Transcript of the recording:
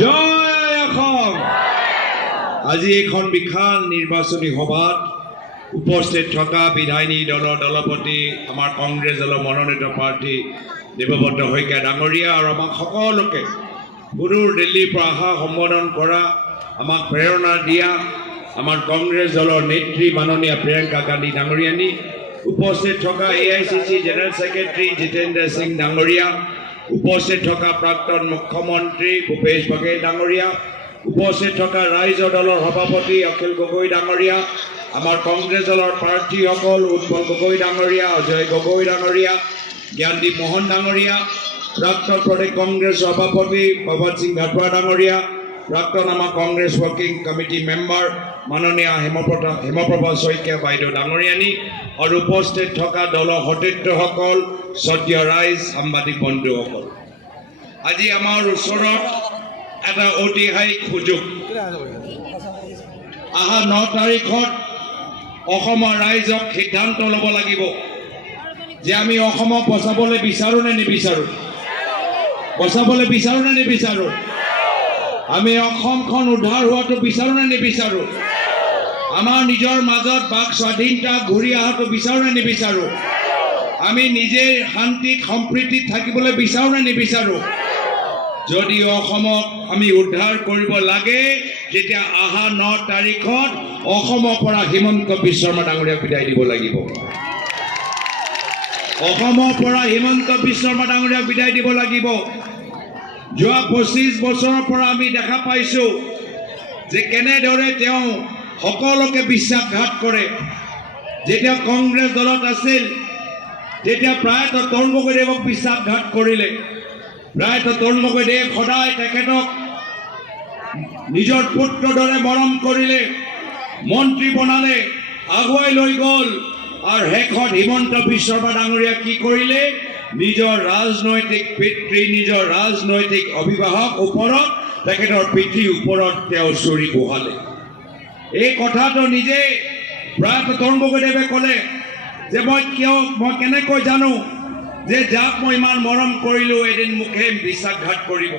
জয় অসম। আজি এখন বিশাল নিৰ্বাচনী সভাত উপস্থিত থকা বিধায়িনী দলৰ দলপতি আমাৰ কংগ্ৰেছ দলৰ মনোনীত প্ৰাৰ্থী দেৱব্ৰত শইকীয়া ডাঙৰীয়া আৰু আমাক সকলোকে সুদূৰ দিল্লীৰ পৰা অহা সম্বোধন কৰা, আমাক প্ৰেৰণা দিয়া আমাৰ কংগ্ৰেছ দলৰ নেত্ৰী মাননীয় প্ৰিয়ংকা গান্ধী ডাঙৰীয়ানী, উপস্থিত থকা AICC general secretary Jitendra Singh ডাঙৰীয়া, উপস্থিত থকা প্ৰাক্তন মুখ্যমন্ত্ৰী ভূপেশ বাঘেল ডাঙৰীয়া, উপস্থিত থকা ৰাইজৰ দলৰ সভাপতি অখিল গগৈ ডাঙৰীয়া, আমাৰ কংগ্ৰেছ দলৰ প্ৰাৰ্থীসকল উৎপল গগৈ ডাঙৰীয়া, অজয় গগৈ ডাঙৰীয়া, জ্ঞানদীপ মোহন ডাঙৰীয়া, প্ৰাক্তন প্ৰদেশ কংগ্ৰেছ সভাপতি ভগত সিং ঘাটোৱা ডাঙৰীয়া, প্ৰাক্তন আমাৰ কংগ্ৰেছ ৱৰ্কিং কমিটি মেম্বাৰ মাননীয় হেমপ্ৰভা শইকীয়া বাইদেউ ডাঙৰীয়ানী আৰু উপস্থিত থকা দলৰ সতীৰ্থসকল, শ্ৰদ্ধেয় ৰাইজ, সাংবাদিক বন্ধুসকল, আজি আমাৰ ওচৰত এটা ঐতিহাসিক সুযোগ। অহা 9 তাৰিখত অসমৰ ৰাইজক সিদ্ধান্ত ল'ব লাগিব যে আমি অসমক বচাবলৈ বিচাৰোঁ নে নিবিচাৰোঁ, বচাবলৈ বিচাৰোঁ নে নিবিচাৰোঁ, আমি অসমখন উদ্ধাৰ হোৱাটো বিচাৰোঁ নে নিবিচাৰোঁ, আমাৰ নিজৰ মাজত বাক স্বাধীনতা ঘূৰি অহাটো বিচাৰোঁ নে নিবিচাৰোঁ, আমি নিজে শান্তিত সম্প্ৰীতিত থাকিবলৈ বিচাৰোঁ নে নিবিচাৰোঁ। যদি অসমক আমি উদ্ধাৰ কৰিব লাগে তেতিয়া অহা 9 তাৰিখত অসমৰ পৰা হিমন্ত বিশ্ব শৰ্মা ডাঙৰীয়াক বিদায় দিব লাগিব। অসমৰ পৰা হিমন্ত বিশ্ব শৰ্মা ডাঙৰীয়াক বিদায় দিব লাগিব। যোৱা 25 বছৰৰ পৰা আমি দেখা পাইছোঁ যে কেনেদৰে তেওঁ সকলোকে বিশ্বাসঘাত কৰে। যেতিয়া কংগ্ৰেছ দলত আছিল তেতিয়া প্ৰায়তঃ তৰুণ গগৈদেৱক বিশ্বাসঘাত কৰিলে। প্ৰায়তঃ তৰুণ গগৈদেৱ সদায় তেখেতক নিজৰ পুত্ৰৰ দৰে মৰম কৰিলে, মন্ত্ৰী বনালে, আগুৱাই লৈ গ'ল আৰু শেষত হিমন্ত বিশ্ব শৰ্মা ডাঙৰীয়া কি কৰিলে, নিজৰ ৰাজনৈতিক পিতৃ, নিজৰ ৰাজনৈতিক অভিভাৱক ওপৰত, তেখেতৰ পিতৃৰ ওপৰত তেওঁ চুৰি বহালে। এই কথাটো নিজে প্ৰায়তঃ তৰুণ গগৈদেৱে ক'লে যে মই কেনেকৈ জানো যে যাক মই ইমান মৰম কৰিলোঁ এদিন মোকে বিশ্বাসঘাত কৰিব।